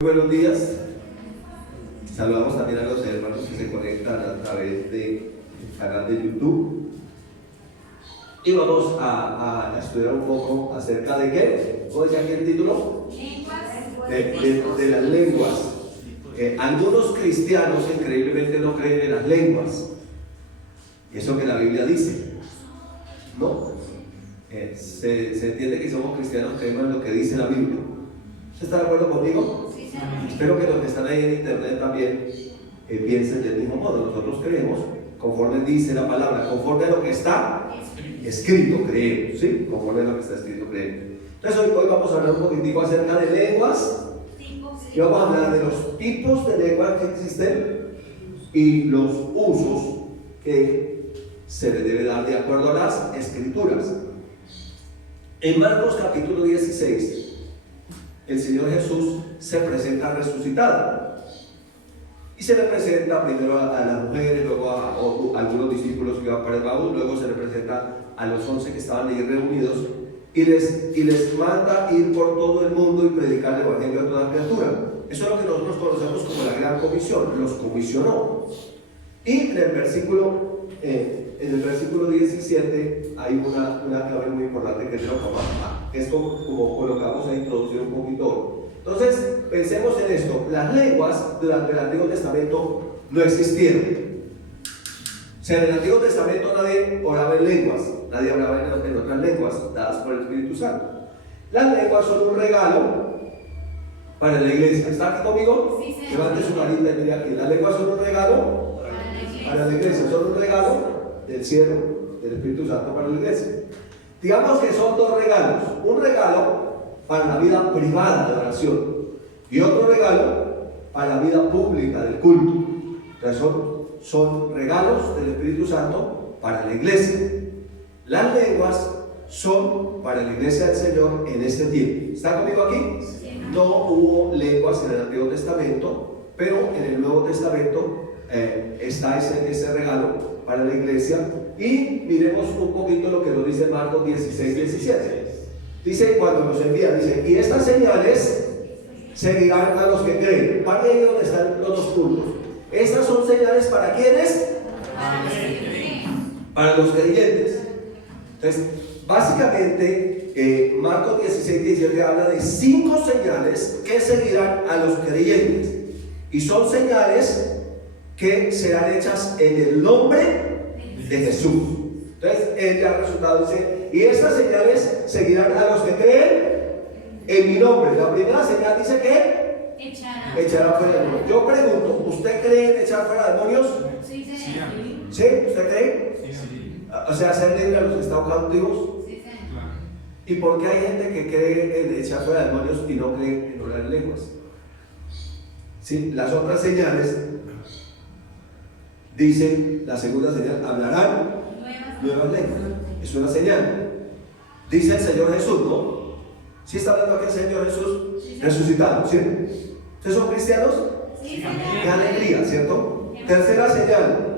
Buenos días. Saludamos también a los hermanos que se conectan a través del canal de YouTube. Y vamos a estudiar un poco acerca de qué. ¿Cómo decía aquí el título? De las lenguas. Algunos cristianos increíblemente no creen en las lenguas. Y eso que la Biblia dice. ¿No? Se entiende que somos cristianos, creemos en lo que dice la Biblia. ¿Usted está de acuerdo conmigo? Espero que los que están ahí en internet también piensen del mismo modo. Nosotros creemos conforme dice la palabra, conforme a lo que está escrito, creemos, ¿sí? Conforme a lo que está escrito, creemos. Entonces hoy vamos a hablar un poquitico acerca de lenguas y vamos a hablar de los tipos de lenguas que existen y los usos que se le debe dar de acuerdo a las escrituras. En Marcos capítulo 16 el Señor Jesús se presenta resucitado y se le presenta primero a las mujeres, luego a algunos discípulos que iban para Emaús, luego se le presenta a los 11 que estaban ahí reunidos y les manda ir por todo el mundo y predicar el evangelio a toda criatura. Eso es lo que nosotros conocemos como la gran comisión, los comisionó. Y en el versículo 17 hay una clave muy importante que es como colocamos a introducir un poquito. Entonces, pensemos en esto. Las lenguas durante el Antiguo Testamento no existieron. O sea, en el Antiguo Testamento nadie oraba en lenguas, nadie hablaba en otras lenguas dadas por el Espíritu Santo. Las lenguas son un regalo para la iglesia. ¿Está aquí conmigo? Sí, sí. Levante su manita y mire aquí. Las lenguas son un regalo para la iglesia, son un regalo del cielo, del Espíritu Santo para la iglesia. Digamos que son dos regalos: un regalo para la vida privada de oración y otro regalo para la vida pública del culto. Entonces son regalos del Espíritu Santo para la iglesia. Las lenguas son para la iglesia del Señor en este tiempo. ¿Está conmigo aquí? No hubo lenguas en el Antiguo Testamento, pero en el Nuevo Testamento está ese regalo para la iglesia. Y miremos un poquito lo que nos dice Marcos 16:17. Dice, cuando nos envía, dice: y estas señales seguirán a los que creen. Para ahí donde están los dos puntos. Estas son señales para ¿quiénes? Para los creyentes. Entonces, básicamente, Marcos 16:17 habla de 5 señales que seguirán a los creyentes. Y son señales que serán hechas en el nombre de Jesús. Entonces, el resultado dice: y estas señales seguirán a los que creen en mi nombre. La primera señal dice que echará fuera demonios. Yo pregunto, ¿usted cree en echar fuera demonios? Sí. ¿Sí? ¿Usted cree? Sí. O sea, hacer libre a los que están cautivos. Sí. ¿Y por qué hay gente que cree en echar fuera demonios y no cree en orar en lenguas? ¿Sí? Las otras señales dicen, la segunda señal, hablarán nuevas lenguas. Es una señal. Dice el Señor Jesús, ¿no? ¿Sí está hablando aquí el Señor Jesús? Sí. Resucitado, ¿sí? ¿Ustedes son cristianos? Sí. ¡Qué alegría!, ¿cierto? Tercera señal.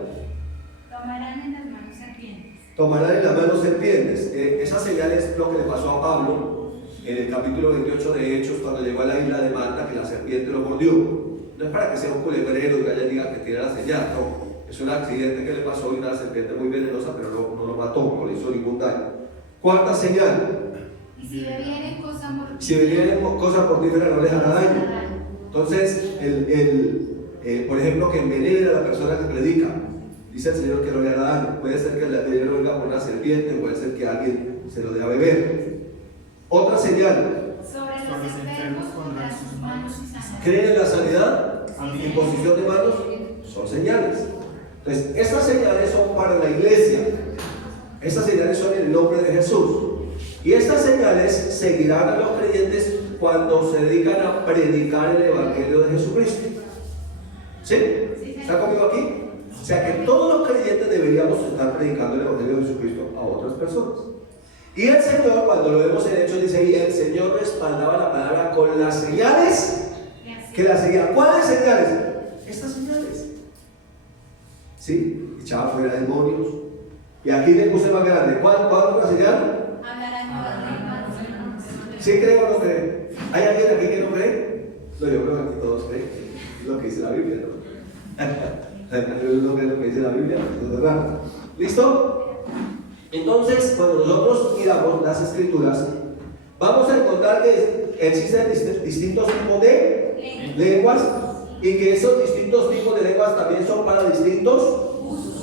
Tomarán en las manos serpientes. Tomarán en las manos serpientes. Esa señal es lo que le pasó a Pablo en el capítulo 28 de Hechos, cuando llegó a la isla de Malta, que la serpiente lo mordió. No es para que sea un culebrero y que alguien diga que tiene la señal, no. Es un accidente que le pasó y una serpiente muy venenosa, pero no lo mató, no le hizo ningún daño. Cuarta señal. Y si bebieren cosa mortífera. Si bebieren cosa mortífera no les hará daño. Entonces, por ejemplo, que envenene a la persona que predica. Dice el Señor que no le hará daño. Puede ser que el veneno venga por una serpiente, puede ser que alguien se lo dé a beber. Otra señal. Sobre los enfermos pondrán sus manos y sanarán. ¿Creen en la sanidad? Sí. Imposición de manos. Son señales. Entonces, estas señales son para la iglesia. Estas señales son en el nombre de Jesús. Y estas señales seguirán a los creyentes cuando se dedican a predicar el evangelio de Jesucristo. ¿Sí? ¿Está conmigo aquí? O sea que todos los creyentes deberíamos estar predicando el evangelio de Jesucristo a otras personas. Y el Señor, cuando lo vemos en Hechos, dice: y el Señor respaldaba la palabra con las señales que la seguían. ¿Cuáles señales? Estas señales. ¿Sí? Echaba fuera demonios. Y aquí le puse más grande. ¿Cuál otra señal? Hablarán nuevas lenguas. ¿Sí cree o no cree? ¿Hay alguien aquí que no cree? No, yo creo que aquí todos creen que es lo que dice la Biblia, ¿no? No creo lo que dice la Biblia, es verdad. ¿Listo? Entonces, cuando nosotros miramos las escrituras, vamos a encontrar que existen distintos tipos de lenguas y que esos distintos tipos de lenguas también son para distintos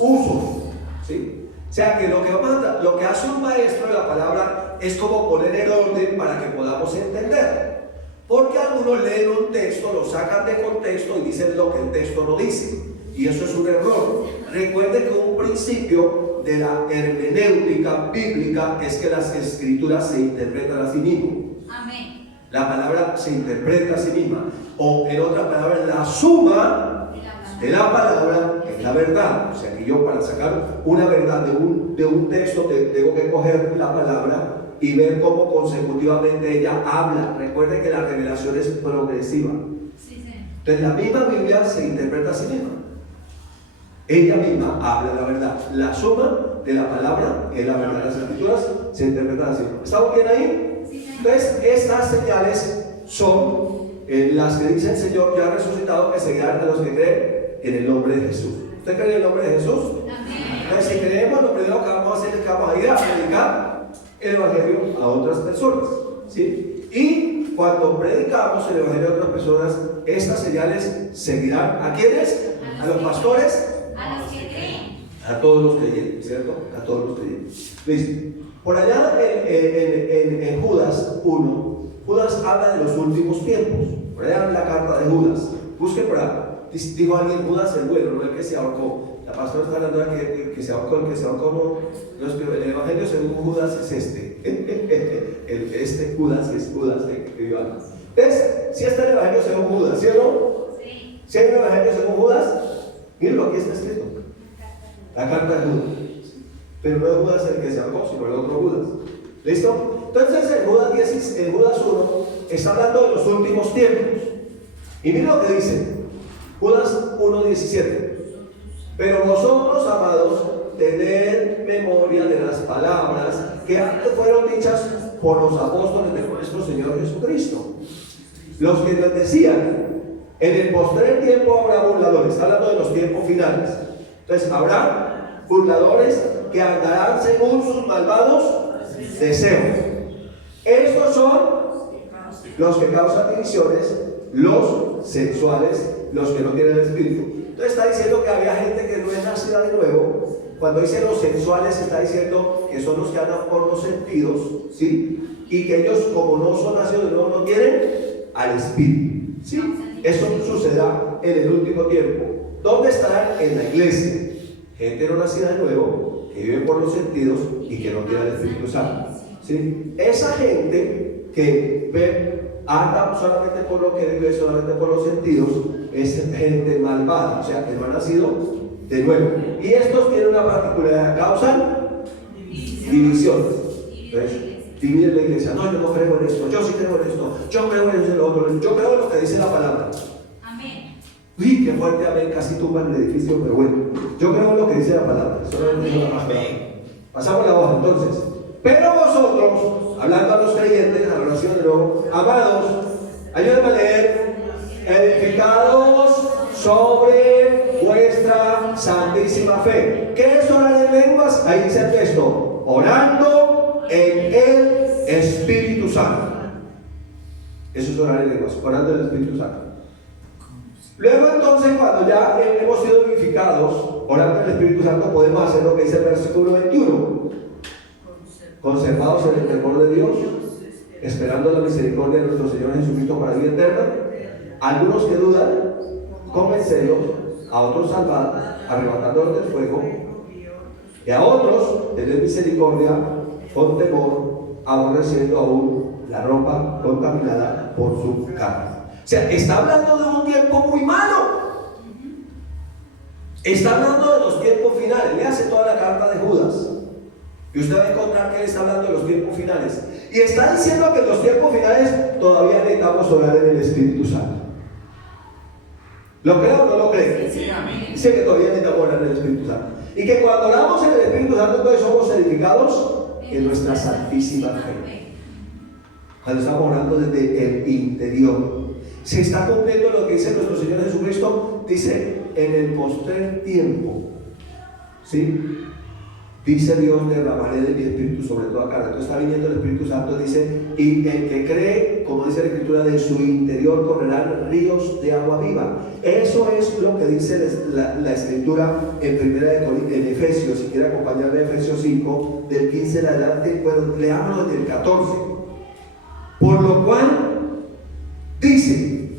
usos. ¿Sí? O sea que lo que hace un maestro de la palabra es como poner el orden para que podamos entender. Porque algunos leen un texto, lo sacan de contexto y dicen lo que el texto no dice. Y eso es un error. Recuerde que un principio de la hermenéutica bíblica es que las escrituras se interpretan a sí mismas. Amén. La palabra se interpreta a sí misma. O en otras palabras, la suma de la palabra es la verdad. O sea que yo para sacar una verdad de un texto tengo que coger la palabra y ver cómo consecutivamente ella habla. Recuerde que la revelación es progresiva. Sí, sí. Entonces la misma Biblia se interpreta a sí misma. Ella misma habla la verdad. La suma de la palabra es la verdad. Las escrituras se interpretan así. ¿Estamos bien ahí? Sí, sí. Entonces estas señales son las que dice el Señor que ha resucitado, que seguirán a los que creen en el nombre de Jesús. ¿Usted cree en el nombre de Jesús? Amén. Entonces si creemos, lo primero que vamos a hacer es que vamos a ir a predicar el Evangelio a otras personas, ¿sí? Y cuando predicamos el Evangelio a otras personas, estas señales seguirán. ¿A quiénes? A los pastores, A los que creen. a todos los creyentes, ¿cierto? A todos los creyentes. Listo. Por allá en Judas 1, Judas habla de los últimos tiempos. Por allá en la carta de Judas. Busque por ahí. Dijo alguien, Judas el bueno, no el que se ahorcó. La pastora está hablando de que se ahorcó, el que se ahorcó no. El Evangelio según Judas es este. Este Judas es Judas que escribió antes. Entonces, si está el Evangelio según Judas, ¿sí o no? Sí. Si hay un Evangelio según Judas, mírenlo, aquí está escrito. La carta de Judas. Pero no es Judas el que se ahorcó, sino el otro Judas. ¿Listo? Entonces en Judas 1 está hablando de los últimos tiempos. Y miren lo que dice. Judas 1:17. Pero vosotros, amados, tened memoria de las palabras que antes fueron dichas por los apóstoles de nuestro Señor Jesucristo, los que nos decían: en el postrer tiempo habrá burladores. Está hablando de los tiempos finales. Entonces habrá burladores que andarán según sus malvados deseos. Estos son los que causan divisiones, los sensuales, los que no tienen el espíritu. Entonces está diciendo que había gente que no es nacida de nuevo. Cuando dice los sensuales, está diciendo que son los que andan por los sentidos, ¿sí? Y que ellos, como no son nacidos de nuevo, no tienen al espíritu, ¿sí? Eso sucederá en el último tiempo. ¿Dónde estarán? En la iglesia. Gente no nacida de nuevo, que vive por los sentidos y que no tiene el Espíritu Santo, ¿sí? Esa gente que anda solamente por lo que vive, solamente por los sentidos, es gente malvada, o sea, que no ha nacido de nuevo. Y estos tienen una particularidad, causan divisiones. Entonces, dividen la iglesia. No, yo no creo en esto, yo sí creo en esto, yo creo en eso, otro, yo creo en lo que dice la palabra. Amén. Uy, qué fuerte, amén, casi tumban el edificio, pero bueno, yo creo en lo que dice la palabra. Solamente digo la palabra. Pasamos la hoja entonces. Pero vosotros, hablando a los creyentes, a la oración de nuevo, amados, ayúdenme a leer: edificados sobre vuestra santísima fe. ¿Qué es orar en lenguas? Ahí dice el texto: orando en el Espíritu Santo. Eso es orar en lenguas, orando en el Espíritu Santo. Luego entonces, cuando ya hemos sido vivificados, orando en el Espíritu Santo, podemos hacer lo que dice el versículo 21. Conservados en el temor de Dios, esperando la misericordia de nuestro Señor Jesucristo para vida eterna. Algunos que dudan, convencerlos; a otros salvad, arrebatándolos del fuego; y a otros tener misericordia con temor, aborreciendo aún la ropa contaminada por su carne. O sea, está hablando de un tiempo muy malo. Está hablando de los tiempos finales. Le hace toda la carta de Judas y usted va a encontrar que él está hablando de los tiempos finales. Y está diciendo que en los tiempos finales todavía necesitamos orar en el Espíritu Santo. ¿Lo cree o no lo cree? Sí, amén. Dice que todavía necesitamos orar en el Espíritu Santo. Y que cuando oramos en el Espíritu Santo, entonces somos edificados en nuestra santísima fe. Cuando estamos orando desde el interior. Se está cumpliendo lo que dice nuestro Señor Jesucristo, dice, en el postrer tiempo, ¿sí? Dice Dios, derramaré de mi espíritu sobre toda carne. Entonces está viniendo el Espíritu Santo, dice, y el que cree, como dice la Escritura, de su interior correrán ríos de agua viva. Eso es lo que dice la Escritura en Efesios. Si quiere acompañarme a Efesios 5, del 15 en adelante, bueno, leámoslo desde el 14. Por lo cual, dice,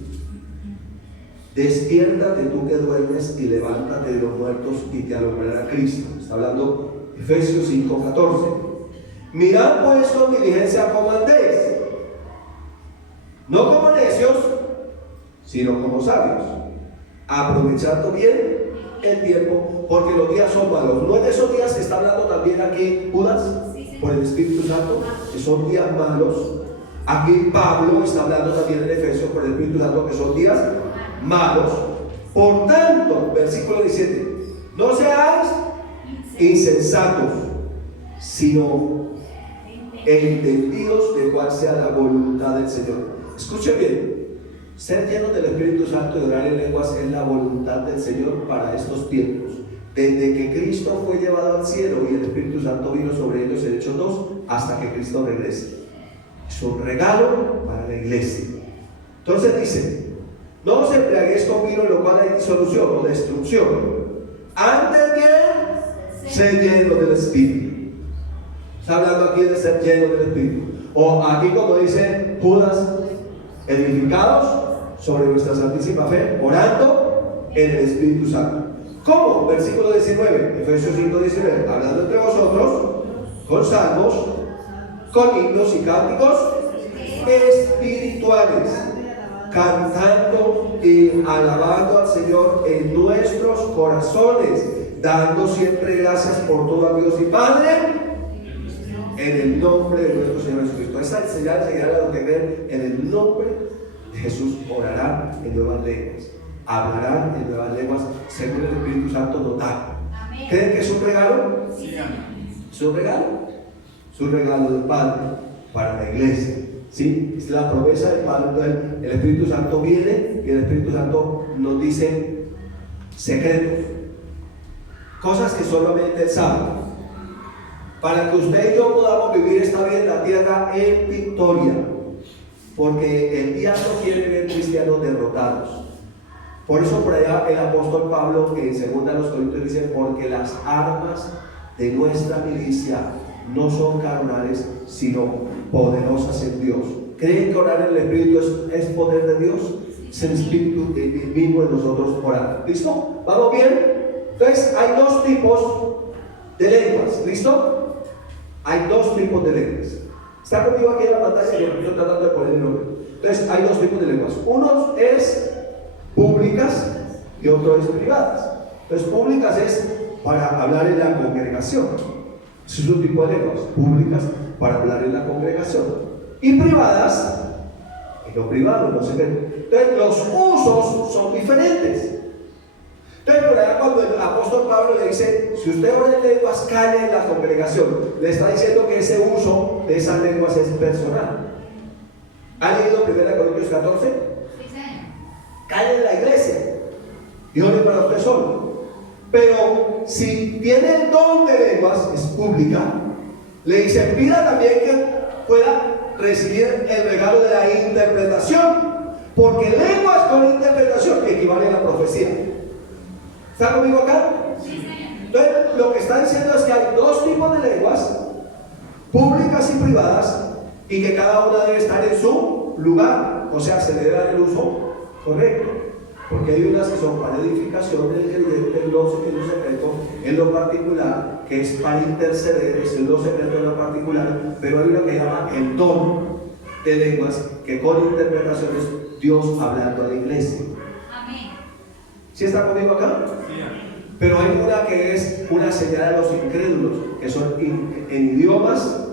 despiértate tú que duermes y levántate de los muertos y te alumbrará Cristo. Está hablando Efesios 5:14. Mirad pues con diligencia cómo andéis, no como necios, sino como sabios, aprovechando bien el tiempo, porque los días son malos. No en esos días que está hablando también aquí Judas, por el Espíritu Santo, que son días malos. Aquí Pablo está hablando también en Efesios por el Espíritu Santo, que son días malos. Por tanto, versículo 17, no seáis insensatos, sino entendidos de cuál sea la voluntad del Señor. Escuchen bien, ser llenos del Espíritu Santo y orar en lenguas es la voluntad del Señor para estos tiempos. Desde que Cristo fue llevado al cielo y el Espíritu Santo vino sobre ellos en Hechos 2 hasta que Cristo regrese. Es un regalo para la iglesia. Entonces dice, no os embriaguéis con vino, en lo cual hay disolución o destrucción. Antes bien, ser lleno del Espíritu. Está hablando aquí de ser lleno del Espíritu. O aquí, como dice Judas, edificados sobre nuestra santísima fe, orando en el Espíritu Santo. ¿Cómo? Versículo 19, Efesios 5:19, hablando entre vosotros con salmos, con himnos y cánticos espirituales, cantando y alabando al Señor en nuestros corazones, dando siempre gracias por todo a Dios y Padre, en el nombre de nuestro Señor Jesucristo. Esta enseñanza llegará a los que creen en el nombre de Jesús. Orarán en nuevas lenguas, hablarán en nuevas lenguas según el Espíritu Santo nos da. ¿Creen que es un regalo? Sí. ¿Es un regalo? Es un regalo del Padre para la iglesia, ¿sí? Es la promesa del Padre. Entonces el Espíritu Santo viene y el Espíritu Santo nos dice secretos, cosas que solamente Él sabe, para que usted y yo podamos vivir esta vida en la tierra en victoria, porque el diablo quiere ver cristianos derrotados. Por eso por allá el apóstol Pablo, que en 2 Corintios dice, porque las armas de nuestra milicia no son carnales, sino poderosas en Dios. ¿Creen que orar en el Espíritu es poder de Dios? Es el Espíritu mismo en nosotros orar. ¿Listo? ¿Vamos bien? Entonces hay dos tipos de lenguas. ¿Listo? Hay dos tipos de lenguas. Está conmigo aquí en la pantalla, yo estoy tratando de poner el nombre. Entonces hay dos tipos de lenguas. Uno es públicas y otro es privadas. Entonces públicas es para hablar en la congregación. Ese es un tipo de lenguas. Públicas para hablar en la congregación. Y privadas, y no privados, no se ven. Entonces los usos son diferentes. Entonces por allá cuando el apóstol Pablo le dice, si usted ora en lenguas, calle en la congregación, le está diciendo que ese uso de esas lenguas es personal. ¿Ha leído 1 Corintios 14? Calle en la iglesia y ore para usted solo. Pero si tiene el don de lenguas, es pública, le dice, pida también que pueda recibir el regalo de la interpretación, porque lenguas con interpretación equivale a la profecía. ¿Está conmigo acá? Entonces lo que está diciendo es que hay dos tipos de lenguas, públicas y privadas, y que cada una debe estar en su lugar, o sea, se debe dar el uso correcto, porque hay unas que son para edificación del creyente en lo secreto, en lo particular, que es para interceder, es en lo secreto, en lo particular, pero hay una que llama el don de lenguas, que con interpretación es Dios hablando a la iglesia. Amén. ¿Sí está conmigo acá? Sí. Pero hay una que es una señal a los incrédulos, que son en idiomas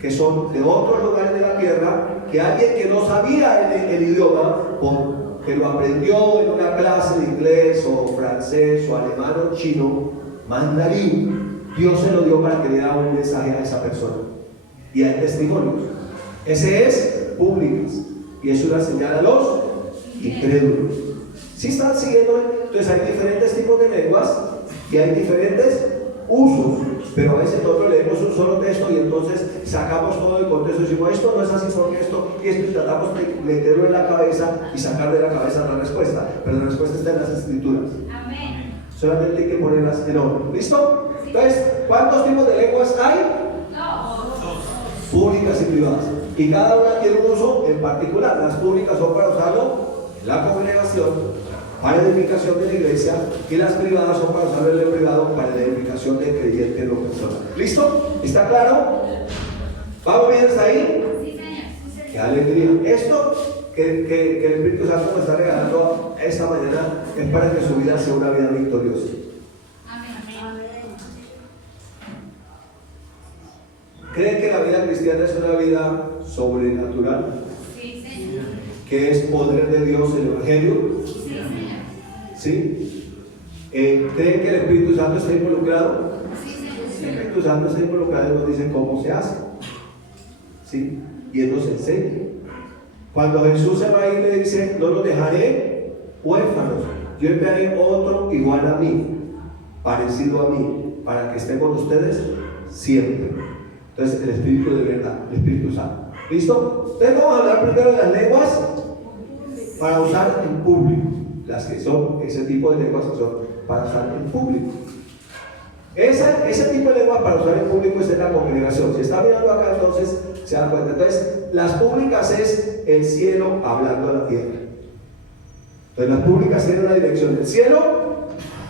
que son de otros lugares de la tierra, que alguien que no sabía el idioma, que lo aprendió en una clase de inglés o francés o alemán o chino, mandarín, Dios se lo dio para que le diera un mensaje a esa persona. Y hay testimonios. Ese es públicas y es una señal a los incrédulos. ¿Sí están siguiendo? Entonces hay diferentes tipos de lenguas y hay diferentes usos, pero a veces nosotros leemos un solo texto y entonces sacamos todo el contexto y decimos esto no es así porque esto y esto, y tratamos de meterlo en la cabeza y sacar de la cabeza la respuesta, pero la respuesta está en las escrituras. Amén. Solamente hay que ponerlas en orden. ¿Listo? Entonces, ¿cuántos tipos de lenguas hay? Dos. Públicas y privadas, y cada una tiene un uso en particular. Las públicas son para usarlo en la congregación, para edificación de la iglesia, y las privadas son para usarlo en el privado, para la edificación del creyente en lo personal. ¿Listo? ¿Está claro? ¿Vamos bien hasta ahí? Sí, Señor. ¡Qué alegría! Esto que el Espíritu Santo nos está regalando esta mañana es para que su vida sea una vida victoriosa. Amén. ¿Creen que la vida cristiana es una vida sobrenatural? Sí, Señor. ¿Que es poder de Dios el Evangelio? Sí, Señor. ¿Sí? ¿Creen que el Espíritu Santo está involucrado? Sí, El Señor. Espíritu Santo está involucrado y nos dice cómo se hace. ¿Sí? Y Él nos enseña. Cuando Jesús se va a ir, le dice: no los dejaré huérfanos, yo enviaré otro igual a mí, parecido a mí, para que esté con ustedes siempre. Entonces, el Espíritu de verdad, el Espíritu Santo. ¿Listo? Entonces, vamos a hablar primero de las lenguas para usar en público. Las que son, ese tipo de lenguas que son para usar en público. Ese tipo de lengua para usar en público es en la congregación. Si está mirando acá, entonces se da cuenta. Entonces, las públicas es el cielo hablando a la tierra. Entonces, las públicas tienen una dirección del cielo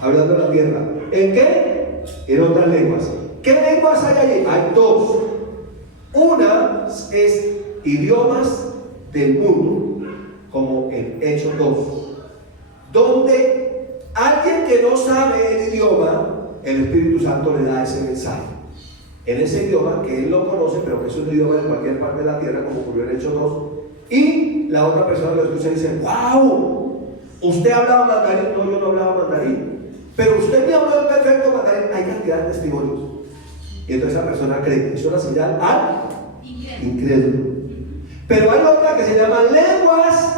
hablando a la tierra. ¿En qué? En otras lenguas. ¿Qué lenguas hay allí? Hay dos. Una es idiomas del mundo, como en Hechos 2, donde alguien que no sabe el idioma, el Espíritu Santo le da ese mensaje en ese idioma que él no conoce, pero que es un idioma de cualquier parte de la tierra, como ocurrió en Hechos 2, y la otra persona lo escucha y dice: ¡wow! ¿Usted hablaba mandarín? No, yo no hablaba mandarín, pero usted me habló en perfecto mandarín. Hay cantidad de testimonios, y entonces esa persona cree. Es una señal al incrédulo. Pero hay otra que se llama lenguas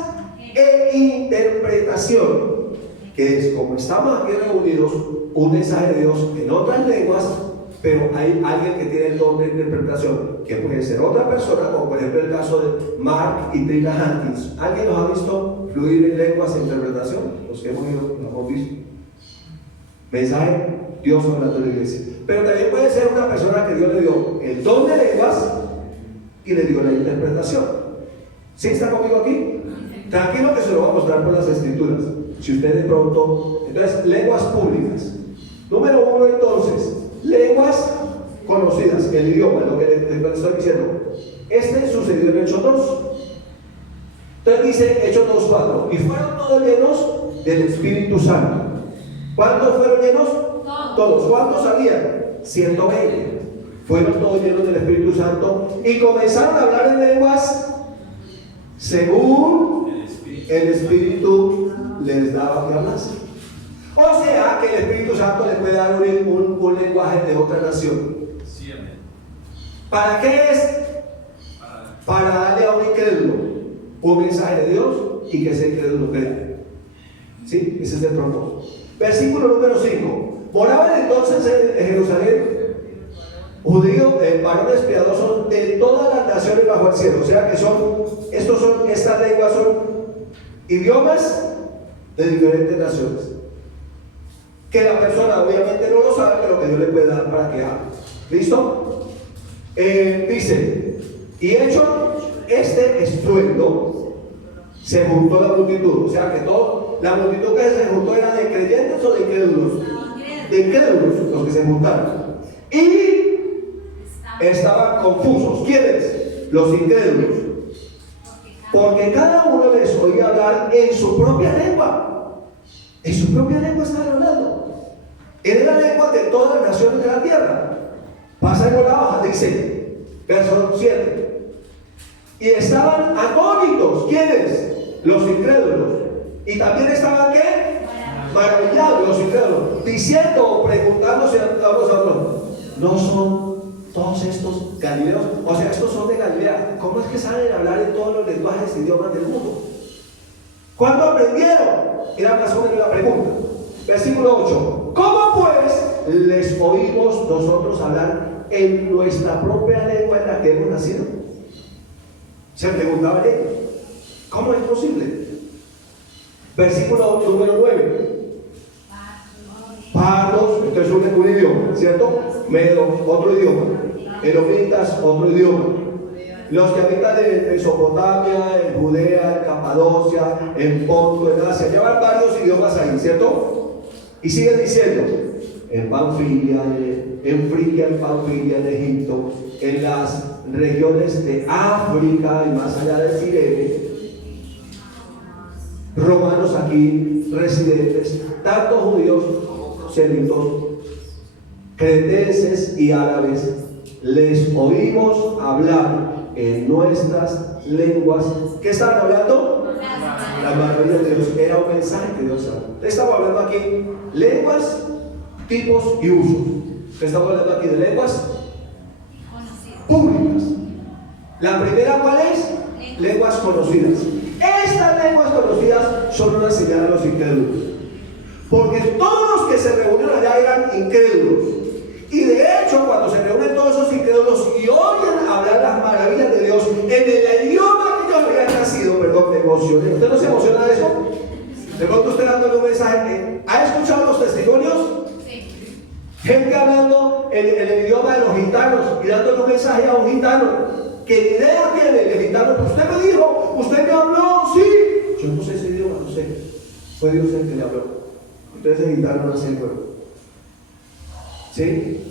e interpretación, que es como estamos aquí reunidos, un mensaje de Dios en otras lenguas, pero hay alguien que tiene el don de interpretación, que puede ser otra persona, como por ejemplo el caso de Mark y Trina Hankins. ¿Alguien los ha visto fluir en lenguas e interpretación? Los que hemos ido, lo hemos visto. Mensaje, Dios hablando en la iglesia. Pero también puede ser una persona que Dios le dio el don de lenguas y le dio la interpretación. ¿Sí está conmigo aquí? Tranquilo que se lo voy a mostrar por las escrituras. Si usted de pronto... Entonces, lenguas públicas. Número 1, entonces, lenguas conocidas, el idioma, lo que les estoy diciendo. Este sucedió en Hechos 2. Entonces dice Hechos 2:4, y fueron todos llenos del Espíritu Santo. ¿Cuántos fueron llenos? Todos. ¿Cuántos habían? 120. Fueron todos llenos del Espíritu Santo y comenzaron a hablar en lenguas según el Espíritu les daba que hablase. O sea que el Espíritu Santo le puede dar un lenguaje de otra nación. Sí, amén. ¿Para qué es? Para darle a un incrédulo un mensaje de Dios y que ese incrédulo crea. ¿Sí? Ese es el propósito. Versículo número 5. Moraban entonces en Jerusalén judíos, varones piadosos de todas las naciones bajo el cielo. O sea que estas lenguas son idiomas de diferentes naciones, que la persona obviamente no lo sabe, pero que Dios le puede dar para que hable. ¿Listo? Dice: y hecho este estruendo, se juntó la multitud. O sea que la multitud que se juntó era de creyentes o de incrédulos. De incrédulos los que se juntaron. Y estaban confusos. ¿Quiénes? Los incrédulos. Porque cada uno les oía hablar en su propia lengua. En su propia lengua estaban hablando. Era la lengua de todas las naciones de la tierra. Pasa por la hoja, dice, verso 7. Y estaban atónitos. ¿Quiénes? Los incrédulos. Y también estaban ¿qué? Maravillados los incrédulos, diciendo o preguntándose a todos a otros: ¿no son todos estos galileos? O sea, estos son de Galilea. ¿Cómo es que saben hablar en todos los lenguajes e idiomas del mundo? ¿Cuándo aprendieron? Era más o menos la pregunta. Versículo 8. ¿Cómo pues les oímos nosotros hablar en nuestra propia lengua en la que hemos nacido? Se preguntaban ellos. ¿Cómo es posible? Versículo número 9. Pardos, esto es un idioma, ¿cierto? Medos, otro idioma. Edomitas, otro idioma. Los que habitan en Mesopotamia, en Judea, en Capadocia, en Ponto, en Asia, llevan varios idiomas ahí, ¿cierto? Y siguen diciendo, en Panfilia, en Frigia, en Panfilia, en Egipto, en las regiones de África y más allá de Cirene, romanos aquí residentes, tanto judíos, semitos, cretenses y árabes, les oímos hablar en nuestras lenguas. ¿Qué estaban hablando? Las maravillas de Dios. Era un mensaje que Dios daba. Estamos hablando aquí lenguas, tipos y usos. Estamos hablando aquí de lenguas públicas. La primera, ¿cuál es? Lenguas conocidas. Estas lenguas conocidas son una señal a los incrédulos, porque todos los que se reunieron allá eran incrédulos. Y de hecho, cuando se reúnen todos esos incrédulos y oyen hablar las maravillas de Dios en el idioma que ellos habían nacido, perdón, me emocioné. ¿Usted no se emociona de eso? De pronto usted dándole un mensaje. ¿Ha escuchado los testimonios? Sí. Gente hablando en el idioma de los gitanos y dándole un mensaje a un gitano. ¿Qué idea tiene el gitano? Pues usted me dijo, usted me habló, sí. Yo no sé ese idioma, no sé. Fue Dios el que le habló. Entonces el gitano no hace el juego. ¿Sí?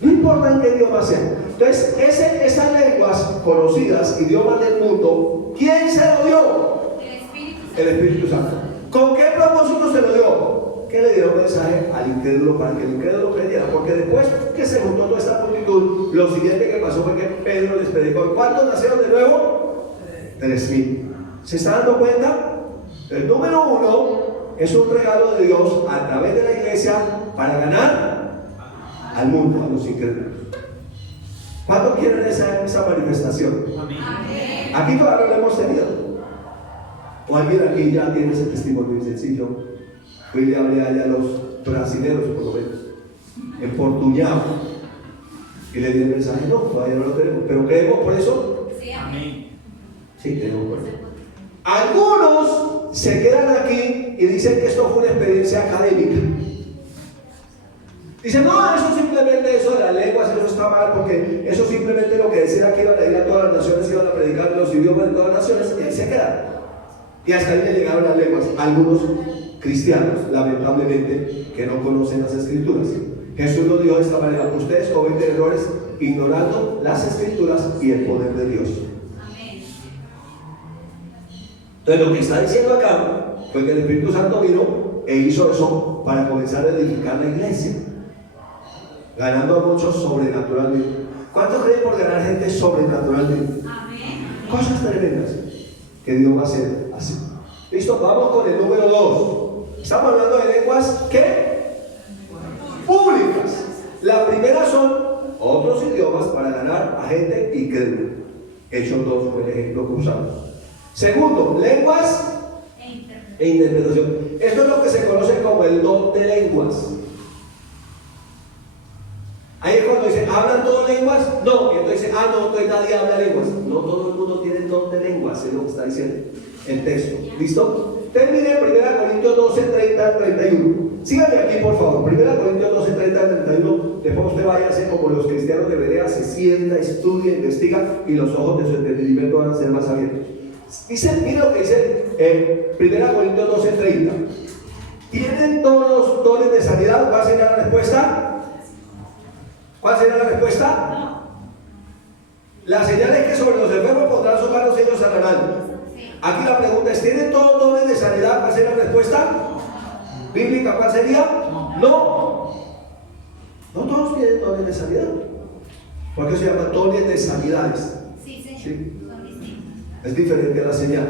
No importa en qué idioma sea. Entonces, esas lenguas conocidas, idiomas del mundo, ¿quién se lo dio? El Espíritu Santo. ¿Con qué propósito se lo dio? Que le dio un mensaje al incrédulo para que el incrédulo creyera. Porque después que se juntó toda esta multitud, lo siguiente que pasó fue que Pedro les predicó. ¿Cuántos nacieron de nuevo? 3,000. ¿Se está dando cuenta? El número 1 es un regalo de Dios a través de la iglesia para ganar al mundo, a los incrédulos. ¿Cuántos quieren esa manifestación? Amén. Aquí todavía lo hemos tenido. O alguien aquí ya tiene ese testimonio muy sencillo. Fui y le hablé allá a los brasileños, por lo menos, en portuñado, y le di el mensaje. No, todavía no lo tenemos, pero creemos por eso. Sí, amén. Sí, creemos por eso. Algunos se quedan aquí y dicen que esto fue una experiencia académica. Dicen, no, eso simplemente, eso de las lenguas, eso está mal, porque eso simplemente lo que decía que iban a ir a todas las naciones, iban a predicar los idiomas de todas las naciones, y ahí se quedan. Y hasta ahí le llegaron las lenguas. Algunos cristianos, lamentablemente, que no conocen las escrituras. Jesús nos dijo de esta manera: ustedes cometen errores ignorando las escrituras y el poder de Dios. Amén. Entonces lo que está diciendo acá fue que el Espíritu Santo vino e hizo eso para comenzar a edificar la iglesia, ganando a muchos sobrenaturalmente. ¿Cuántos creen por ganar gente sobrenaturalmente? Amén. Cosas tremendas que Dios va a hacer así. Listo, vamos con el número 2. Estamos hablando de lenguas, ¿qué? Públicas. La primera son otros idiomas para ganar a gente incrédula. Hechos 2 fue el ejemplo que usamos. Segundo, lenguas e interpretación. Esto es lo que se conoce como el don de lenguas. Ahí es cuando dicen, ¿hablan todos lenguas? No. Y entonces dicen, no, entonces nadie habla lenguas. No todo el mundo tiene don de lenguas, es lo que está diciendo el texto. ¿Listo? Termine 1 Corintios 12, 30 al 31. Síganme aquí, por favor. 1 Corintios 12, 30 al 31. Después usted vaya a hacer como los cristianos de Berea, se sienta, estudia, investiga, y los ojos de su entendimiento van a ser más abiertos. Dice, mira lo que dice 1 Corintios 12, 30. ¿Tienen todos los dones de sanidad? ¿Cuál sería la respuesta? ¿Cuál sería la respuesta? No. La señal es que sobre los enfermos pondrán sus manos y ellos sanarán. Sí. Aquí la pregunta es, ¿tienen todos dones de sanidad? ¿Cuál sería la respuesta? ¿Bíblica cuál sería? No. No todos tienen dones de sanidad. ¿Por qué se llaman dones de sanidades? Sí, señor. Sí. Son distintos. Es diferente a la señal.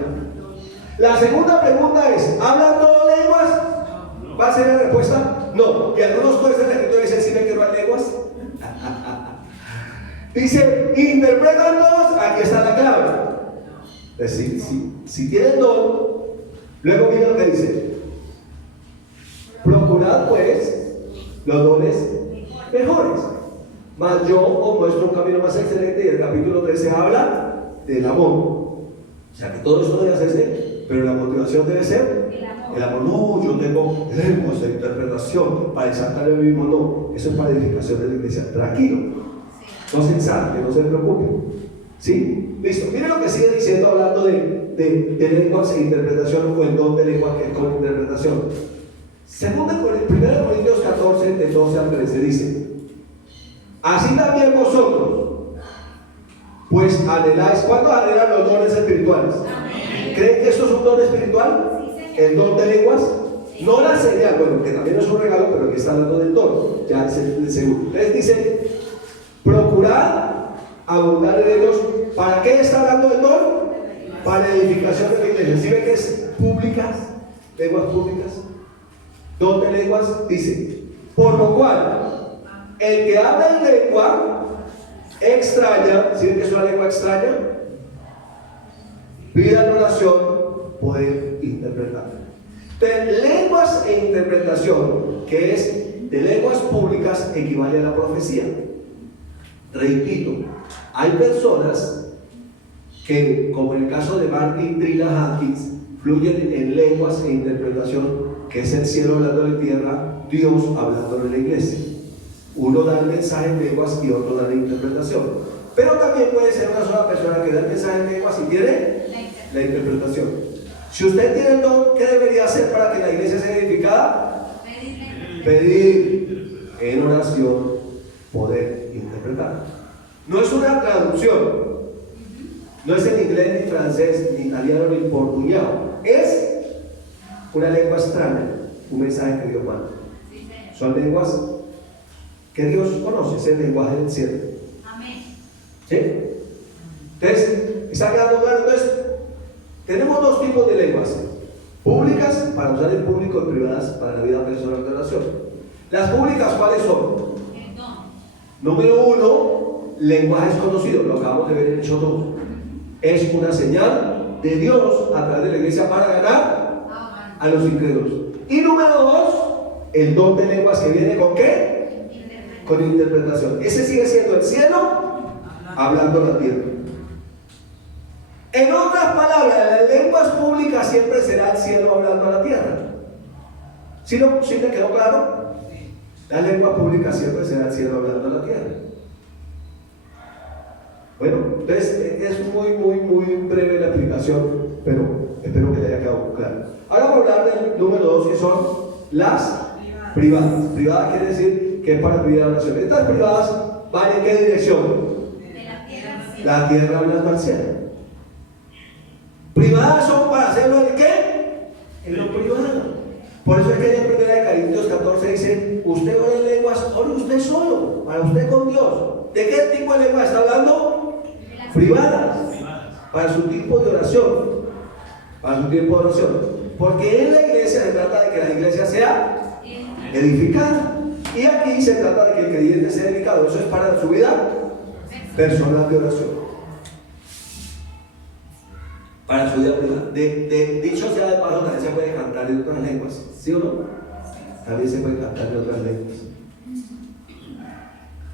La segunda pregunta es, ¿hablan todas lenguas? ¿Cuál sería la respuesta? No. Y algunos jueces de la escritura dicen, ¿sí ven que no hay lenguas? Dice, ¿interpretan todos? Aquí está la clave. Es decir, si tienen don, Luego mira lo que dice. Procurad pues los dones mejores. Mas yo os muestro un camino más excelente, y el capítulo 13 habla del amor. O sea que todo eso debe hacerse, pero la motivación debe ser el amor. No, yo tengo lenguas de interpretación para exaltar el mismo, no. Eso es para edificación de la iglesia. Tranquilo, no se exalte, no se preocupe. ¿Sí? Listo. Mire lo que sigue diciendo hablando de lenguas e interpretación, o el don de lengua que es con interpretación. 1 Corintios 14, del 12 al 13 dice: así también vosotros, pues anheláis. ¿Cuántos anhelan los dones espirituales? Amén. ¿Creen que esto es un don espiritual? Sí, señor. ¿El don de lenguas? Sí. No la señal, bueno, que también es un regalo, pero aquí está hablando del don, ya es el segundo. Entonces dice: procurad abundar en ellos. ¿Para qué está hablando del don? Para edificación de la iglesia. ¿Sí ve que es públicas? Lenguas públicas. Don de lenguas, dice: por lo cual, el que habla en lengua extraña, ¿sí ven que es una lengua extraña? Pida en oración poder interpretar. De lenguas e interpretación, que es de lenguas públicas, equivale a la profecía. Repito, hay personas que, como en el caso de Martin Trina Hawkins, fluyen en lenguas e interpretación, que es el cielo hablando en tierra, Dios hablando en la iglesia. Uno da el mensaje en lenguas y otro da la interpretación. Pero también puede ser una sola persona que da el mensaje en lenguas y tiene la interpretación. Si usted tiene el don, ¿qué debería hacer para que la iglesia sea edificada? Pedir en oración poder interpretar. No es una traducción, no es en inglés, ni francés, ni italiano, ni portugués. Es una lengua extraña, un mensaje que Dios manda. Son lenguas que Dios conoce, es el lenguaje del cielo. Amén. ¿Sí? Entonces, ¿está quedando claro? Entonces, tenemos dos tipos de lenguas: públicas, para usar en público, y privadas, para la vida personal de oración. Las públicas, ¿cuáles son? El don. Número uno, lenguajes conocidos, lo acabamos de ver en Hechos 2. Es una señal de Dios a través de la iglesia para ganar a los incrédulos. Y número dos, el don de lenguas, que viene ¿con qué? Con interpretación. Ese sigue siendo el cielo hablando la tierra. En otras palabras, las lenguas públicas siempre será el cielo hablando a la tierra. ¿Sí me quedó claro? La lengua pública siempre será el cielo hablando a la tierra. Bueno, entonces es muy breve la explicación, pero espero que le haya quedado claro. Ahora vamos a hablar del número 2, que son las privadas. Privadas quiere decir que es para pedir oración. Estas privadas van ¿en qué dirección? De la tierra al cielo. La tierra hablando al cielo. Privadas son para hacerlo en qué? En lo privado. Por eso es que en 1 Corintios 14 dice: usted ora en lenguas, ore usted solo, para usted con Dios. ¿De qué tipo de lengua está hablando? Privadas. Para su tipo de oración. Para su tiempo de oración. Porque en la iglesia se trata de que la iglesia sea edificada. Y aquí se trata de que el creyente sea edificado. Eso es para su vida personal de oración. Para su vida privada. Dicho sea de paso, también se puede cantar en otras lenguas. ¿Sí o no? También se puede cantar en otras lenguas.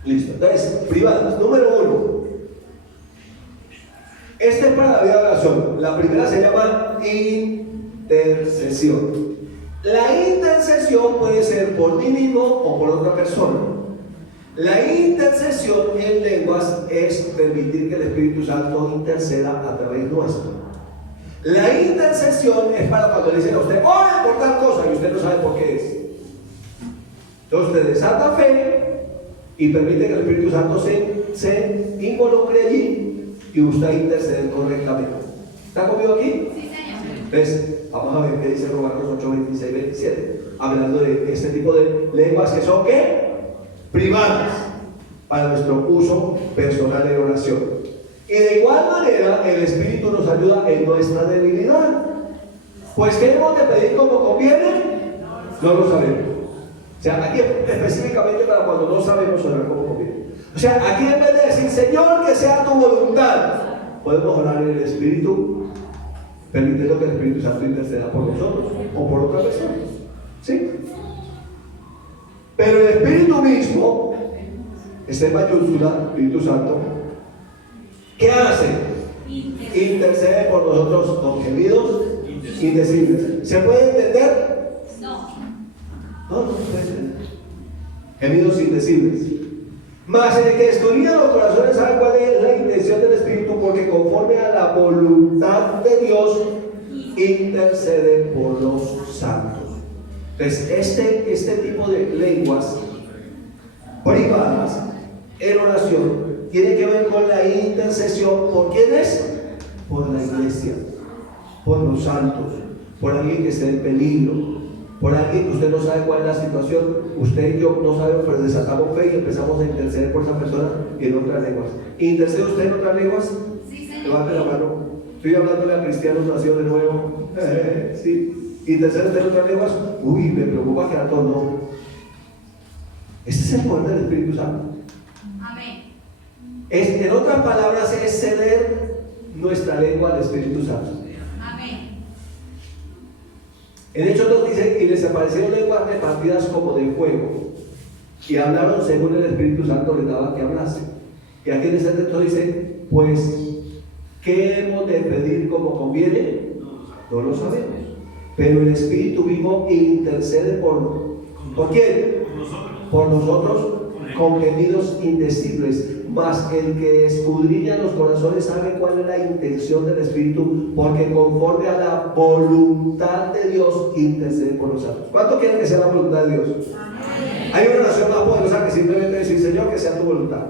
Listo. Entonces, privadas. Número 1. Este es para la vida de oración. La primera se llama intercesión. La intercesión puede ser por mí mismo o por otra persona. La intercesión en lenguas es permitir que el Espíritu Santo interceda a través nuestro. La intercesión es para cuando le dicen a usted: ore por tal cosa, y usted no sabe por qué es. Entonces usted desata fe y permite que el Espíritu Santo se involucre allí y usted intercede correctamente. ¿Está conmigo aquí? Sí, señor. Entonces, vamos a ver qué dice Romanos 8, 26, 27. Hablando de este tipo de lenguas que son ¿qué? Privadas, para nuestro uso personal en oración. Y de igual manera, el Espíritu nos ayuda en nuestra debilidad. Pues, ¿qué hemos de pedir como conviene? No lo sabemos. O sea, aquí específicamente para cuando no sabemos orar como conviene. O sea, aquí en vez de decir: Señor, que sea tu voluntad, podemos orar en el Espíritu, permitiendo que el Espíritu Santo interceda por nosotros o por otra persona. ¿Sí? Pero el Espíritu mismo, está en mayúscula, Espíritu Santo, ¿qué hace? Intercede por nosotros con gemidos indecibles. ¿Se puede entender? No. No se puede entender. Gemidos indecibles. Mas el que escudriña los corazones sabe cuál es la intención del Espíritu, porque conforme a la voluntad de Dios intercede por los santos. Entonces este tipo de lenguas privadas en oración tiene que ver con la intercesión. ¿Por quiénes? Por la iglesia, por los santos, por alguien que esté en peligro, por alguien que usted no sabe cuál es la situación. Usted y yo no sabemos, pero desatamos fe y empezamos a interceder por esa persona y en otras lenguas. ¿Intercede usted en otras lenguas? Sí, Señor. Levante la mano. Estoy hablando a cristianos nacidos de nuevo. Sí. ¿Intercede usted en otras lenguas? Uy, me preocupa que a todos no. Este es el poder del Espíritu Santo. Amén. En otras palabras, es ceder nuestra lengua al Espíritu Santo. Amén. En Hechos nos dice: y les aparecieron lenguas repartidas como de fuego, y hablaron según el Espíritu Santo les daba que hablase. Y aquí en este texto dice: pues, ¿qué hemos de pedir como conviene? No lo sabemos. Pero el Espíritu vivo intercede ¿por quién? Por nosotros con gemidos indecibles. Mas el que escudriña los corazones sabe cuál es la intención del Espíritu, porque conforme a la voluntad de Dios intercede por los santos. ¿Cuánto quieren que sea la voluntad de Dios? Amén. Hay una oración más poderosa que simplemente decir: Señor, que sea tu voluntad.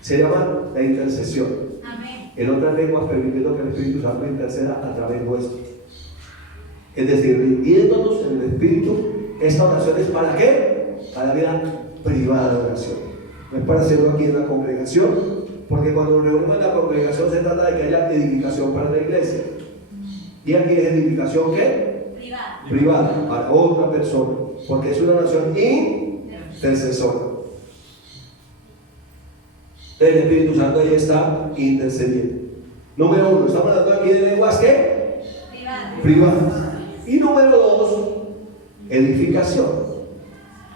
Se llama la intercesión. Amén. En otras lenguas, permitiendo que el Espíritu Santo interceda a través nuestro. Es decir, rindiéndonos en el Espíritu. Esta oración es ¿para qué? Para la vida privada de oración. No es para hacerlo aquí en la congregación, porque cuando nos reunimos en la congregación se trata de que haya edificación para la iglesia. Y aquí es edificación ¿qué? Privada. Privada, para otra persona, porque es una oración intercesora. El Espíritu Santo ahí está intercediendo. Número 1, estamos hablando aquí de lenguas ¿qué? Privada. Privadas. Y número 2, edificación.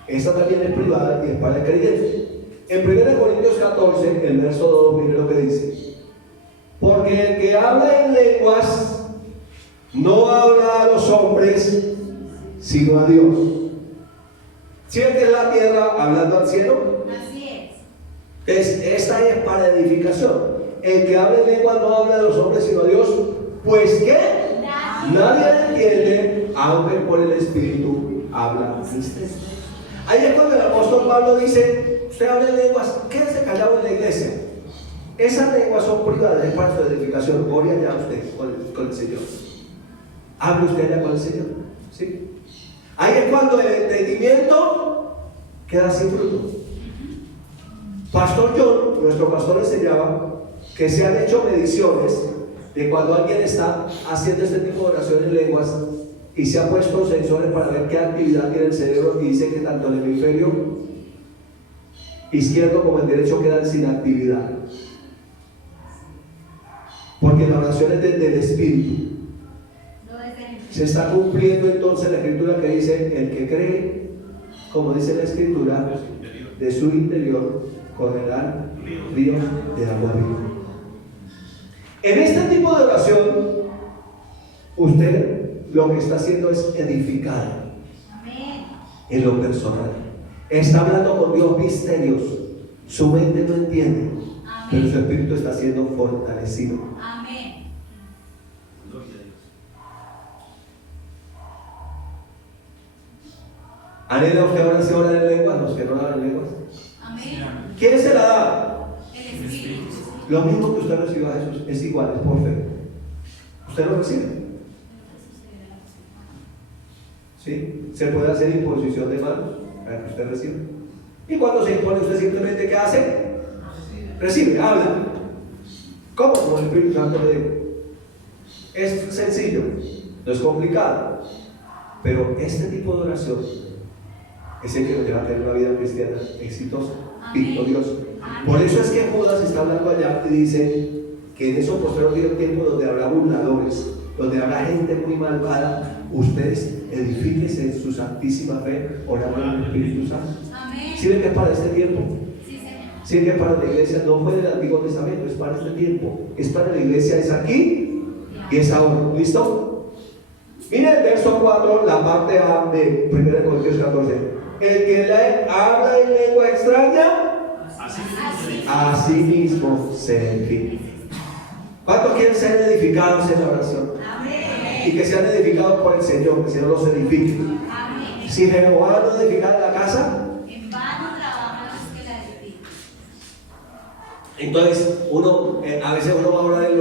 Esta también es privada y es para el creyente. En 1 Corintios 14, el verso 2, mire lo que dice: porque el que habla en lenguas no habla a los hombres, sino a Dios. ¿Sientes la tierra hablando al cielo? Así es. Esta es para edificación. El que habla en lenguas no habla a los hombres, sino a Dios. Pues ¿qué? Nadie entiende, aunque por el Espíritu habla misterio. Ahí es cuando el apóstol Pablo dice: usted habla en lenguas, quédese callado en la iglesia. Esas lenguas son privadas, es para su edificación. Gloria allá usted con el Señor. Hable usted allá con el Señor. ¿Sí? Ahí es cuando el entendimiento queda sin fruto. Pastor John, nuestro pastor, enseñaba que se han hecho mediciones de cuando alguien está haciendo este tipo de oración en lenguas y se ha puesto sensores para ver qué actividad tiene el cerebro, y dice que tanto el hemisferio izquierdo como el derecho quedan sin actividad, porque la oración es desde el Espíritu. Se está cumpliendo entonces la escritura que dice: el que cree, como dice la escritura, de su interior correrán ríos de agua viva. En este tipo de oración, usted lo que está haciendo es edificar. Amén. En lo personal. Está hablando con Dios misterios. Su mente no entiende, Amén. pero su espíritu está siendo fortalecido. Amén. ¿Anhela usted ahora sí hablar en lenguas? Los que no hablan en lenguas. Amén. ¿Quién se la da? El Espíritu. Lo mismo que usted recibió a Jesús, es igual, es por fe. Usted lo recibe. ¿Sí? Se puede hacer imposición de manos para que usted reciba. Y cuando se impone, usted simplemente ¿qué hace? Recibe, habla. ¿Cómo? Como el Espíritu Santo le dijo. Es sencillo, no es complicado. Pero este tipo de oración es el que nos lleva a tener una vida cristiana exitosa, victoriosa. Por eso es que Judas está hablando allá y dice que en esos posteriores tiempos donde habrá burladores, donde habrá gente muy malvada, ustedes edifíquense en su santísima fe, orando al Espíritu Santo. Amén. ¿Sí ven que es para este tiempo? Sí, Señor. Sí, que es para la iglesia, no fue del Antiguo Testamento, es para este tiempo. Es para la iglesia, es aquí y es ahora. ¿Listo? Miren el verso 4, la parte A de 1 Corintios 14. El que habla en lengua extraña, a sí mismo se edifica. ¿Cuántos quieren ser edificados en la oración? Amén. Y que sean edificados por el Señor, que el Señor los edifique. Amén. Si Jehová no edificara la casa, En vano trabajan los que la edifican. entonces a veces uno va a orar en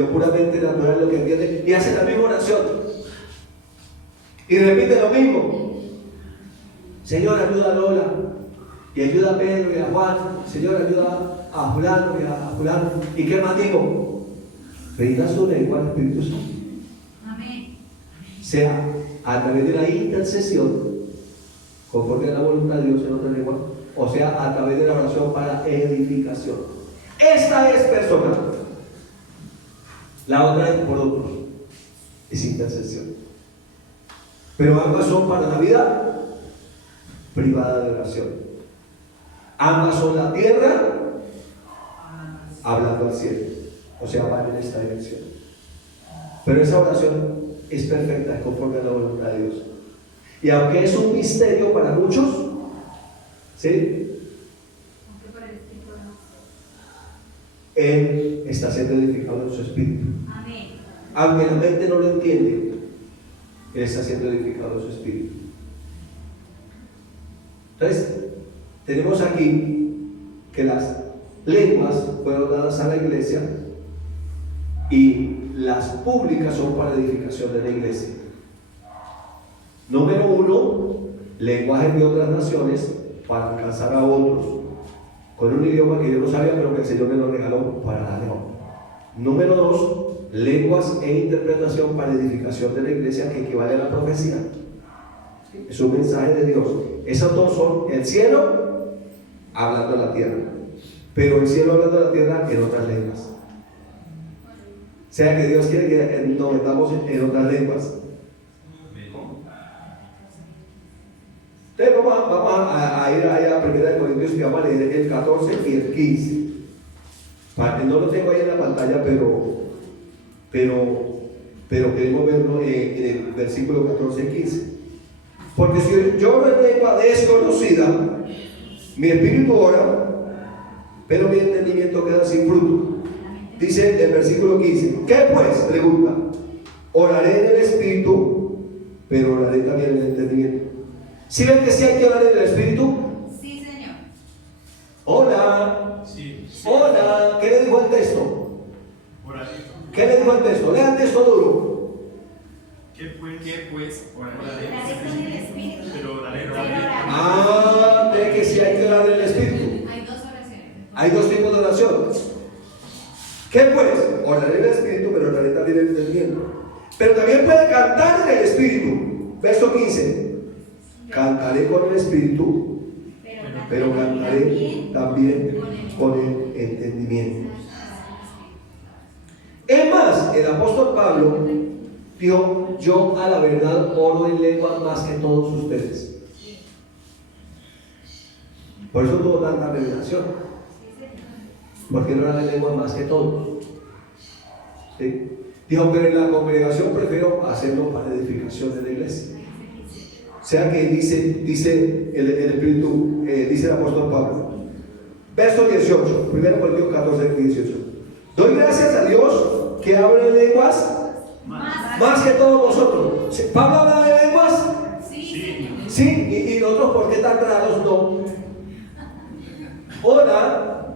lo puramente natural, lo que entiende, y hace la misma oración. Y repite lo mismo. Señor, ayuda a Lola. Y ayuda a Pedro y a Juan. Señor, ayuda a Fulano y a Fulano. ¿Y qué más digo? Reina su lengua al Espíritu Santo. Amén. Sea a través de la intercesión, conforme a la voluntad de Dios en otra lengua, o sea, a través de la oración para edificación. Esta es personal. La otra es por otros. Es intercesión. Pero ambas son para la vida privada de oración. Ambas son la tierra hablando al cielo. O sea, van en esta dirección. Pero esa oración es perfecta, es conforme a la voluntad de Dios. Y aunque es un misterio para muchos, ¿sí? Él está siendo edificado en su espíritu. Amén. Aunque la mente no lo entiende, Él está siendo edificado en su espíritu. Entonces, tenemos aquí que las lenguas fueron dadas a la iglesia y las públicas son para edificación de la iglesia. Número 1, lenguajes de otras naciones para alcanzar a otros con un idioma que yo no sabía, pero que el Señor me lo regaló para darle otro. Número 2, lenguas e interpretación para edificación de la iglesia, que equivale a la profecía. Es un mensaje de Dios. Esos dos son el cielo hablando a la tierra, pero el cielo hablando a la tierra en otras lenguas. O sea que Dios quiere que nos metamos en otras lenguas. Entonces vamos a ir allá a 1 Corintios, que vamos a leer el 14 y el 15. No lo tengo ahí en la pantalla, pero queremos verlo en el versículo 14 y 15. Porque si yo oro en lengua desconocida, mi espíritu ora, pero mi entendimiento queda sin fruto. Dice el versículo 15: ¿qué pues? Pregunta. Oraré en el espíritu, pero oraré también en el entendimiento. ¿Sí ven que sí hay que orar en el espíritu? Sí, Señor. Hola. Sí. Hola. ¿Qué le dijo el texto? ¿Qué le dijo el texto? Lea el texto duro. ¿Qué pues? Oraré Oraré con el Espíritu. Pero oraré Pero también. oraré. De que sí hay que orar en el espíritu. Hay dos oraciones. Hay dos tipos de oración. ¿Qué pues? Oraré en el espíritu, pero oraré también en el entendimiento. Pero también puede cantar en el espíritu. Verso 15. Cantaré con el espíritu, pero cantaré también con el entendimiento. Es más, el apóstol Pablo dijo: yo a la verdad oro en lengua más que todos ustedes. Por eso tuvo tanta revelación, porque él ora en lengua más que todos. ¿Sí? Dijo: pero en la congregación prefiero hacerlo para edificación de la iglesia. O sea que dice el Espíritu, dice el apóstol Pablo. Verso 18, 1 Corintios 14, 18. Doy gracias a Dios que habla en lenguas más que todos vosotros. ¿Pablo habla de lenguas? Sí. Sí, y nosotros, ¿por qué tan raros no? Hola,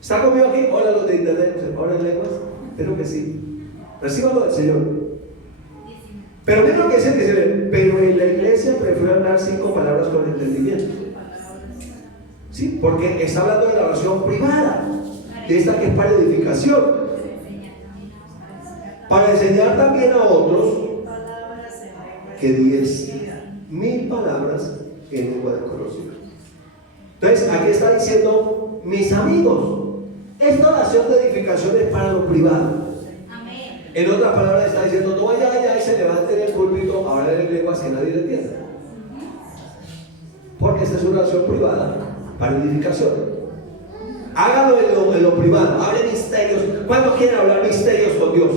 ¿está conmigo aquí? Hola, los de internet, ¿hablan en lenguas? Espero que sí. Recíbanlo del Señor. Pero miren lo que dice, pero en la iglesia prefiero hablar 5 palabras con entendimiento. Sí, porque está hablando de la oración privada, de esta que es para edificación, para enseñar también a otros que 10,000 palabras en lengua desconocida. Entonces aquí está diciendo: mis amigos, esta oración de edificación es para lo privado. Amén. En otras palabras está diciendo, no vaya allá y se levante en el púlpito a hablar en lenguas que nadie le entienda. Porque esta es una oración privada para edificación. Hágalo en lo privado, hable misterios. ¿Cuántos quieren hablar misterios con Dios?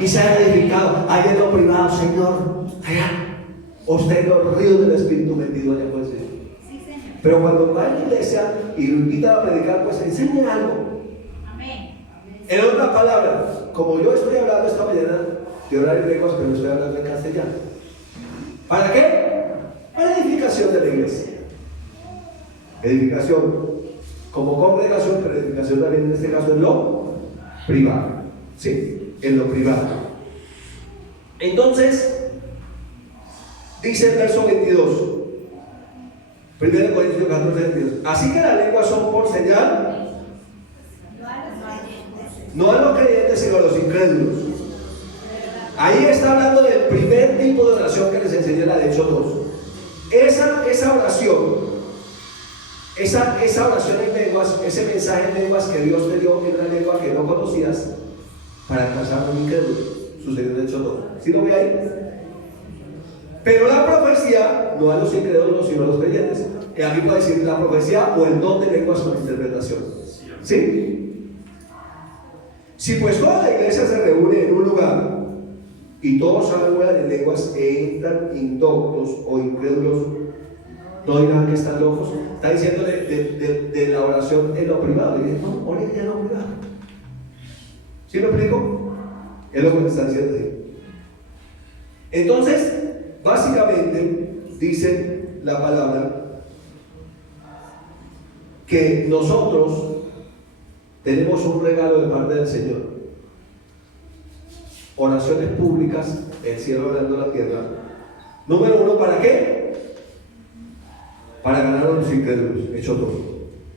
Y se han edificado ahí en lo privado, Señor, allá. Usted en los ríos del Espíritu metido allá con el Señor. Sí, Señor. Pero cuando va a la iglesia y lo invita a predicar, pues enseñe algo. Amén. En otras palabras, como yo estoy hablando esta mañana de orar en lenguas, pero estoy hablando en castellano. ¿Para qué? Para edificación de la iglesia. Edificación como congregación, pero edificación también en este caso en lo privado. Sí, en lo privado. Entonces, dice el verso 22, 1 Corintios 14, 22. Así que las lenguas son por señal, no a los creyentes, sino a los incrédulos. Ahí está hablando del primer tipo de oración que les enseñé, la de Hechos 2. Esa oración, esa oración en lenguas, ese mensaje en lenguas que Dios te dio en una lengua que no conocías para alcanzar a un incrédulo, sucedió en Hechos 2. ¿Sí lo ve ahí? Pero la profecía, no a los incrédulos, sino a los creyentes. Y aquí puede decir la profecía o el don de lenguas con interpretación. ¿Sí? Si pues toda la iglesia se reúne en un lugar y todos hablan en lenguas e entran indoctos o incrédulos, no dirán que están locos. Está diciéndole de la oración en lo privado. Y dice, no, oren en lo privado. ¿Sí me explico? Es lo que me está diciendo ahí. Entonces, básicamente, dice la palabra que nosotros tenemos un regalo de parte del Señor. Oraciones públicas, el cielo orando la tierra. Número 1, ¿para qué? Para ganar a los incrédulos. Hecho todo.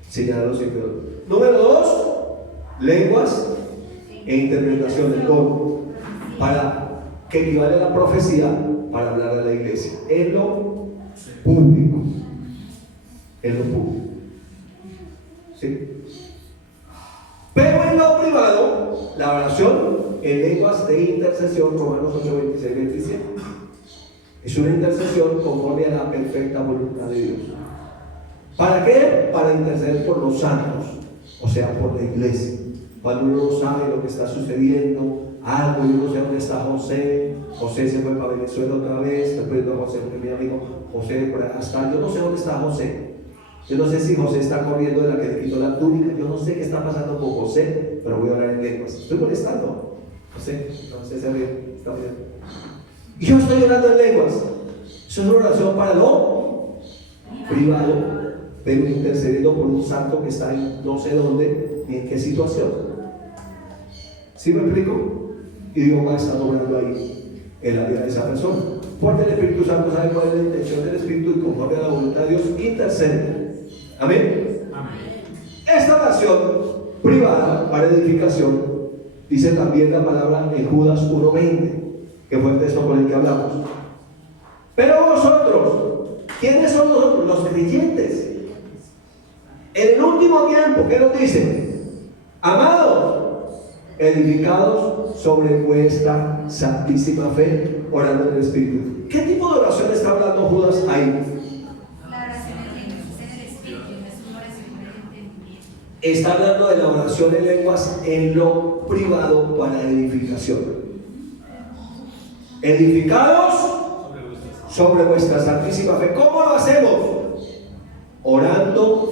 Señalar a los incrédulos. Número 2, lenguas e interpretación del don. Para que equivale a la profecía para hablar a la iglesia. En lo público. En lo público. ¿Sí? Pero en lo privado, la oración en lenguas de intercesión, Romanos 8, 26, 27, es una intercesión conforme a la perfecta voluntad de Dios. ¿Para qué? Para interceder por los santos, o sea, por la iglesia. Cuando uno no sabe lo que está sucediendo, algo, yo no sé dónde está José. José se fue para Venezuela otra vez, después de José, porque mi amigo José por acá está. Yo no sé dónde está José. Yo no sé si José está corriendo de la que le quitó la túnica. Yo no sé qué está pasando con José, pero voy a hablar en lenguas. Estoy molestando. José se ríe, está bien. Y yo estoy orando en lenguas. Eso es una oración para lo privado, pero intercediendo por un santo que está en no sé dónde ni en qué situación. ¿Sí me explico? Y Dios va a estar obrando ahí en la vida de esa persona. Porque el Espíritu Santo sabe cuál es la intención del Espíritu y conforme a la voluntad de Dios intercede. Amén. Esta oración privada para edificación dice también la palabra en Judas 1:20, que fue el texto con el que hablamos. Pero vosotros, ¿quiénes son nosotros? Los creyentes. En el último tiempo, ¿qué nos dice? Amados, edificados sobre vuestra santísima fe, orando en el Espíritu. ¿Qué tipo de oración está hablando Judas ahí? La oración en lenguas es en el Espíritu, no es una oración por el entendimiento. Está hablando de la oración en lenguas en lo privado para edificación. Edificados sobre vuestra santísima fe. ¿Cómo lo hacemos? Orando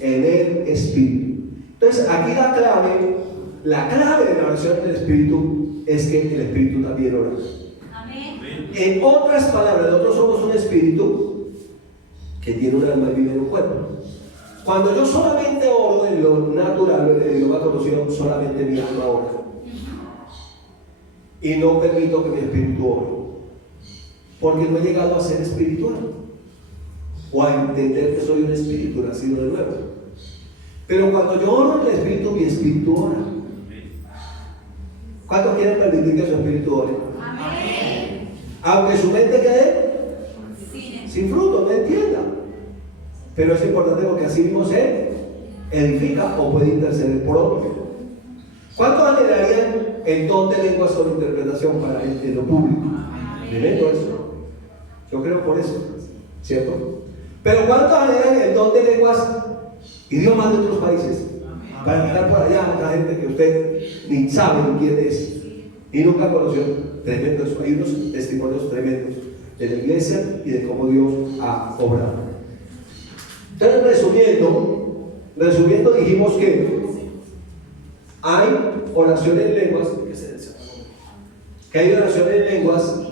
en el Espíritu. Entonces aquí la clave de la oración en el Espíritu es que el Espíritu también ora. Amén. En otras palabras, nosotros somos un espíritu que tiene un alma y vive en un cuerpo. Cuando yo solamente oro en lo natural, en el idioma conocido, solamente mi alma ora. Y no permito que mi espíritu ore. Porque no he llegado a ser espiritual. O a entender que soy un espíritu nacido de nuevo. Pero cuando yo oro en el espíritu, mi espíritu ora. ¿Cuántos quieren permitir que su espíritu ore? Amén. Aunque su mente quede Sí. sin fruto, no entienda. Pero es importante porque así mismo se edifica o puede interceder por otro. ¿Cuántos anhelarían el don de lenguas con interpretación para en lo público. Tremendo eso. Yo creo por eso, ¿cierto? Pero ¿cuántos anhelan el don de lenguas, idiomas de otros países? Para estar por allá otra gente que usted ni sabe ni quién es y nunca conoció. Tremendo eso. Hay unos testimonios tremendos de la iglesia y de cómo Dios ha obrado. Entonces, resumiendo, dijimos que hay oración en lenguas,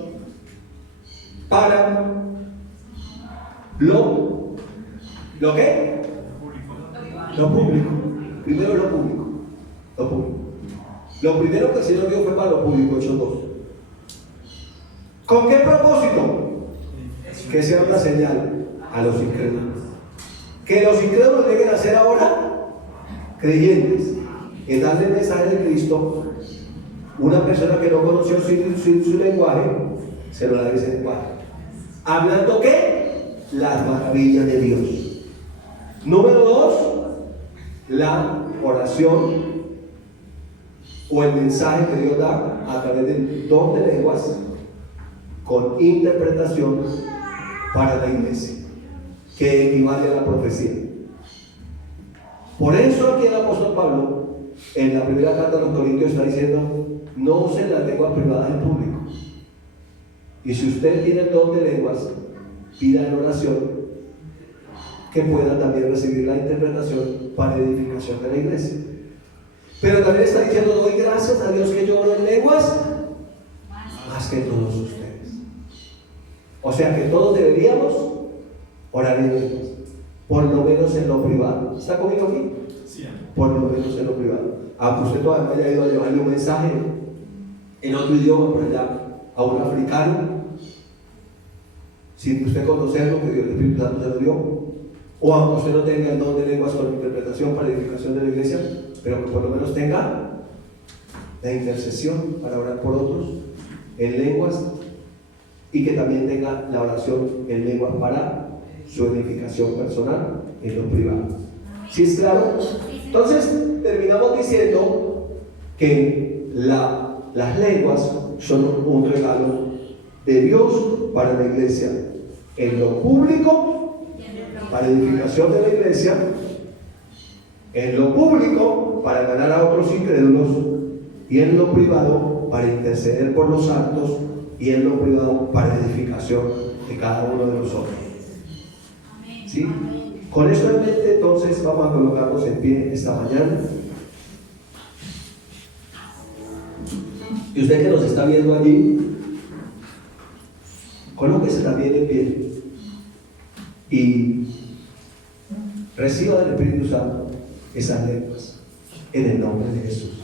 para lo ¿qué? Lo público. Primero lo público. Lo primero que el Señor dio fue para lo público, Hechos 2. ¿Con qué propósito? Que sea una señal a los incrédulos. Que los incrédulos lleguen a ser ahora creyentes, en darle el mensaje de Cristo. Una persona que no conoció su lenguaje, se lo da ese lenguaje. Hablando ¿qué? Las maravillas de Dios. Número 2, la oración o el mensaje que Dios da a través del don de lenguas con interpretación para la iglesia, que equivale a la profecía. Por eso aquí el apóstol Pablo en la primera carta a los Corintios está diciendo: no usen las lenguas privadas en público. Y si usted tiene el don de lenguas, pida en oración que pueda también recibir la interpretación para edificación de la iglesia. Pero también está diciendo: doy gracias a Dios que yo oro en lenguas más que todos ustedes. O sea que todos deberíamos orar en lenguas, por lo menos en lo privado. ¿Está conmigo aquí? Sí. Por lo menos en lo privado. Aunque usted todavía no haya ido a llevarle un mensaje en otro idioma por allá a un africano, sin usted conocerlo, que Dios, el Espíritu Santo se lo dio, o aunque usted no tenga el don de lenguas con interpretación para edificación de la iglesia, pero que por lo menos tenga la intercesión para orar por otros en lenguas, y que también tenga la oración en lenguas para su edificación personal en lo privado. ¿Sí es claro? Entonces terminamos diciendo que las lenguas son un regalo de Dios para la iglesia, en lo público para edificación de la iglesia, en lo público para ganar a otros incrédulos, y en lo privado para interceder por los santos, y en lo privado para edificación de cada uno de nosotros. ¿Sí? Con esto en mente, entonces vamos a colocarnos en pie esta mañana. Y usted que nos está viendo allí, colóquese también en pie y reciba del Espíritu Santo esas lenguas en el nombre de Jesús.